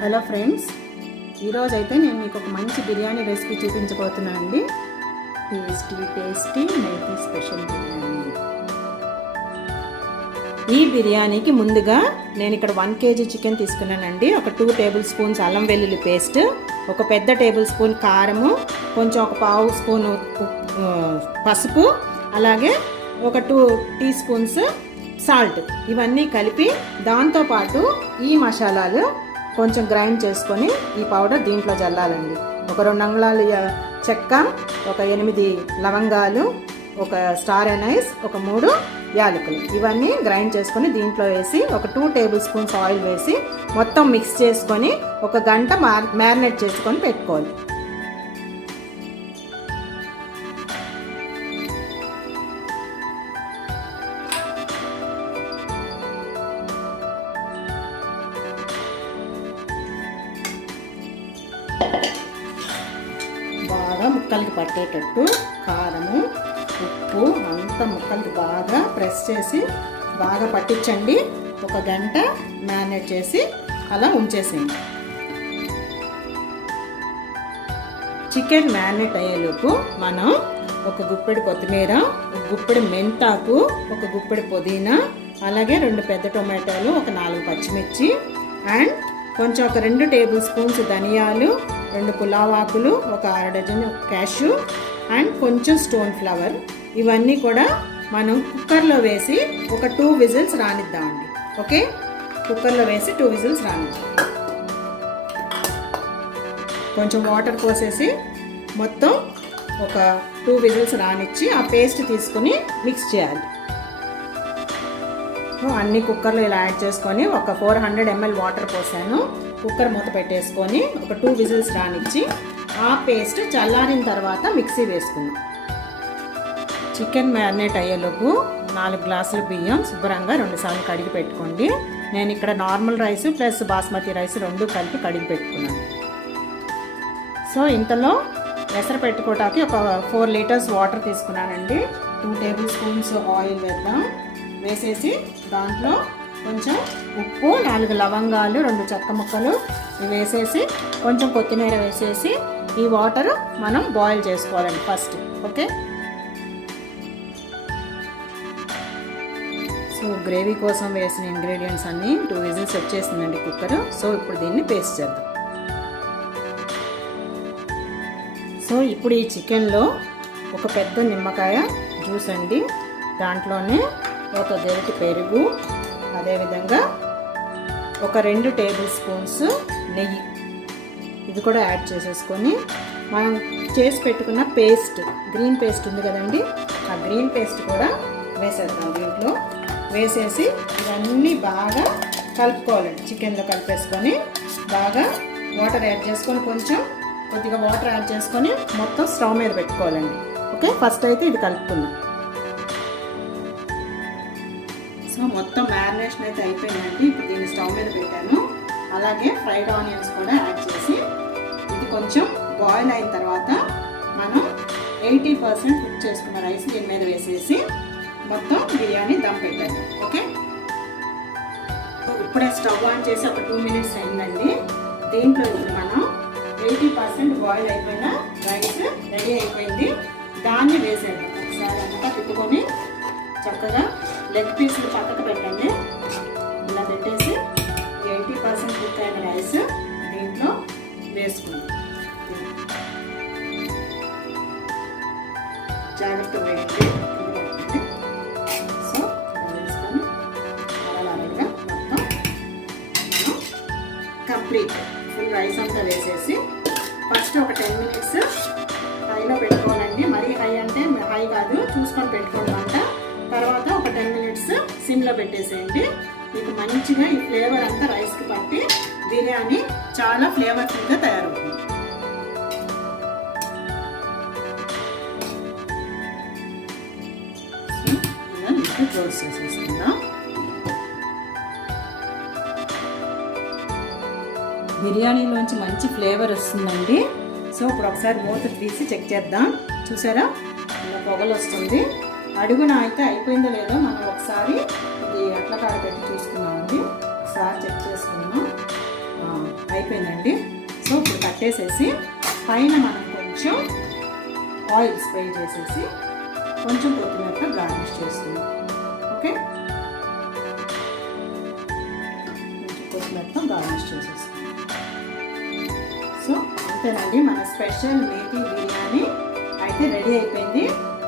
Hello friends, ఈరోజు అయితే నేను మీకు ఒక మంచి బిర్యానీ రెసిపీ చూపించబోతున్నాను అండి. టేస్టీ నైటీ స్పెషల్ బిర్యానీ. ఈ బిర్యానీకి ముందుగా నేను ఇక్కడ 1 kg చికెన్ తీసుకున్నానండి. ఒక 2 టేబుల్ స్పూన్స్ అల్లం వెల్లుల్లి పేస్ట్, ఒక పెద్ద టేబుల్ స్పూన్ కారము, కొంచెం ఒక పావు స్పూను పసుపు, అలాగే ఒక 2 టీ స్పూన్స్ సాల్ట్, ఇవన్నీ కలిపి దాంతోపాటు ఈ మసాలాలు కొంచెం గ్రైండ్ చేసుకొని ఈ పౌడర్ దీంట్లో చల్లాలండి. ఒక 2 అంగుళాలు చెక్క, ఒక 8 లవంగాలు, ఒక స్టార్ ఎనైస్, ఒక 3 యాలకులు, ఇవన్నీ గ్రైండ్ చేసుకొని దీంట్లో వేసి ఒక 2 టేబుల్ స్పూన్స్ ఆయిల్ వేసి మొత్తం మిక్స్ చేసుకొని 1 గంట మ్యారినేట్ చేసుకొని పెట్టుకోవాలి. బాగా ముక్కలకి పట్టేటట్టు కారము, ఉప్పు అంతా ముక్కలకి బాగా ప్రెస్ చేసి బాగా పట్టించండి. 1 గంట మ్యారినేట్ చేసి అలా ఉంచేసేయండి. చికెన్ మ్యారినేట్ అయ్యేలోపు మనం ఒక గుప్పెడు కొత్తిమీర, ఒక గుప్పెడు మెంతాకు, ఒక గుప్పెడు పుదీనా, అలాగే 2 పెద్ద టొమాటోలు, ఒక 4 పచ్చిమిర్చి అండ్ కొంచెం ఒక 2 టేబుల్ స్పూన్స్ ధనియాలు, 2 పులావ్ ఆకులు, ఒక 1/2 డజన్ క్యాష్యూ అండ్ కొంచెం స్టోన్ ఫ్లవర్, ఇవన్నీ కూడా మనం కుక్కర్లో వేసి ఒక 2 విజిల్స్ రానిద్దామండి. ఓకే, కుక్కర్లో వేసి 2 విజిల్స్ రానిద్దాం. కొంచెం వాటర్ పోసేసి మొత్తం ఒక 2 విజిల్స్ రానిచ్చి ఆ పేస్ట్ తీసుకుని మిక్స్ చేయాలి. అన్ని కుక్కర్లో ఇలా యాడ్ చేసుకొని ఒక 400 ml వాటర్ పోసాను. కుక్కర్ మూత పెట్టేసుకొని ఒక 2 విజిల్స్ రానిచ్చి ఆ పేస్ట్ చల్లారిన తర్వాత మిక్సీ వేసుకుందాం. చికెన్ మ్యారినేట్ అయ్యేలోపు 4 గ్లాసుల బియ్యం శుభ్రంగా 2 సార్లు కడిగి పెట్టుకోండి. నేను ఇక్కడ normal rice plus basmati rice 2 కలిపి కడిగి పెట్టుకున్నాను. సో ఇంతలో ఎసరు పెట్టుకోవటానికి ఒక 4 లీటర్స్ వాటర్ తీసుకున్నానండి. 2 టేబుల్ స్పూన్స్ ఆయిల్ వేద్దాం. వేసేసి దాంట్లో కొంచెం ఉప్పు, 4 లవంగాలు, 2 చెక్క ముక్కలు వేసేసి కొంచెం కొత్తిమీర వేసేసి ఈ వాటర్ మనం బాయిల్ చేసుకోవాలండి ఫస్ట్. ఓకే, సో గ్రేవీ కోసం వేసిన ఇంగ్రీడియంట్స్ అన్నీ 2 విజిల్స్ వచ్చేసిందండి కుక్కర్. సో ఇప్పుడు దీన్ని పేస్ట్ చేద్దాం. సో ఇప్పుడు ఈ చికెన్లో ఒక పెద్ద నిమ్మకాయ జ్యూస్ అండి, దాంట్లోనే ఒక గరిటె పెరుగు, అదేవిధంగా ఒక 2 టేబుల్ స్పూన్స్ నెయ్యి, ఇది కూడా యాడ్ చేసేసుకొని మనం చేసి పెట్టుకున్న పేస్ట్, గ్రీన్ పేస్ట్ ఉంది కదండి, ఆ గ్రీన్ పేస్ట్ కూడా వేసేద్దాం. దీంట్లో వేసేసి ఇవన్నీ బాగా కలుపుకోవాలండి. చికెన్లో కలిపేసుకొని బాగా వాటర్ యాడ్ చేసుకొని కొంచెం కొద్దిగా వాటర్ యాడ్ చేసుకొని మొత్తం స్టవ్ మీద పెట్టుకోవాలండి. ఓకే, ఫస్ట్ అయితే ఇది కలుపుకుందాం. సో మొత్తం మ్యారినేషన్ అయితే అయిపోయిందండి. ఇప్పుడు దీన్ని స్టవ్ మీద పెట్టాను. అలాగే ఫ్రైడ్ ఆనియన్స్ కూడా యాడ్ చేసి ఇది కొంచెం బాయిల్ అయిన తర్వాత మనం 80% కుక్ చేసుకున్న రైస్ దీని మీద వేసేసి మొత్తం బిర్యానీ దమ్ పెట్టాను. ఓకే, ఇప్పుడే స్టవ్ ఆన్ చేసి ఒక 2 మినిట్స్ అయిందండి. దీంట్లో ఇప్పుడు మనం 80% బాయిల్ అయిపోయిన రైస్ రెడీ అయిపోయింది. దాన్ని వేసేద్దాం. ఒకసారి అంతా తిప్పుకొని చక్కగా లెగ్ పీసులు పక్కకు పెట్టండి. ఇలా పెట్టేసి 80% కుక్ అయిన రైస్ దీంట్లో వేసుకుందాం. జాగ్రత్తగా వేయండి. సో వేసుకొని అలాగా మొత్తం కంప్లీట్ ఫుల్ రైస్ అంతా వేసేసి ఫస్ట్ ఒక 10 మినిట్స్ హైలో పెట్టుకోవాలండి. మరీ హై అంటే హై కాదు, చూసుకొని పెట్టుకోండి అంట. తర్వాత ఒక 10 మినిట్స్ సిమ్లో పెట్టేసేయండి. మీకు మంచిగా ఈ ఫ్లేవర్ అంతా రైస్కి పట్టి బిర్యానీ చాలా ఫ్లేవర్ఫుల్గా తయారవుతుంది. ఇలా లిక్విడ్ క్లోజ్ చేసేసుకుందాం. బిర్యానీలోంచి మంచి ఫ్లేవర్ వస్తుందండి. సో ఇప్పుడు ఒకసారి మూత తీసి చెక్ చేద్దాం. చూసారా, ఇలా పొగలు వస్తుంది. అడుగున అయితే అయిపోయిందో లేదో మనం ఒకసారి ఇది అట్ల కాడ పెట్టి చూసుకున్నామండి. ఒకసారి చెక్ చేసుకున్నాం. అయిపోయింది. అయిపోయిందండి. సో ఇప్పుడు కట్టేసేసి పైన మనం కొంచెం ఆయిల్ స్ప్రే చేసేసి కొంచెం కొత్తిమీరతో గార్నిష్ చేసుకుందాం. ఓకే, కొత్తిమీరతో గార్నిష్ చేసేసి. సో అంతేనండి, మన స్పెషల్ మేతి బిర్యానీ అయితే రెడీ అయిపోయింది.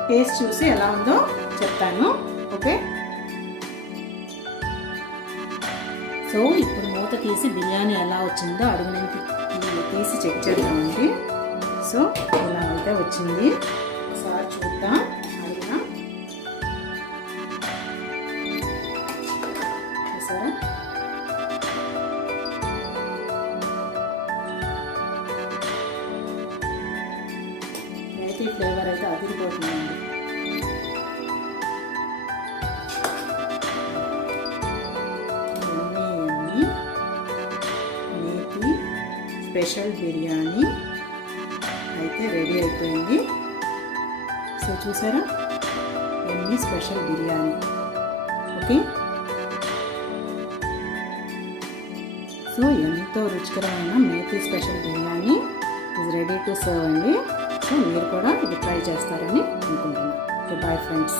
టేస్ట్ చూసి ఎలా ఉందో చెప్తాను. ఓకే, సో ఇప్పుడు మూత తీసి బిర్యానీ ఎలా వచ్చిందో అడుగునికి తీసి చెక్ చేద్దామండి. సో ఇలా అయితే వచ్చింది, ఒకసారి చూద్దాం. అడుగున చూసారా, మేతి ఫ్లేవర్ అయితే అదిరిపోతుందండి. మేతి స్పెషల్ బిర్యానీ అయితే రెడీ అయిపోయింది. సో చూసారా, ఎన్ని స్పెషల్ బిర్యానీ. ఓకే, సో ఎంతో రుచికరమైన methi special biryani is ready to serve అండి. సో మీరు కూడా ఇది ట్రై చేస్తారని అనుకుంటున్నాను. Okay, bye friends.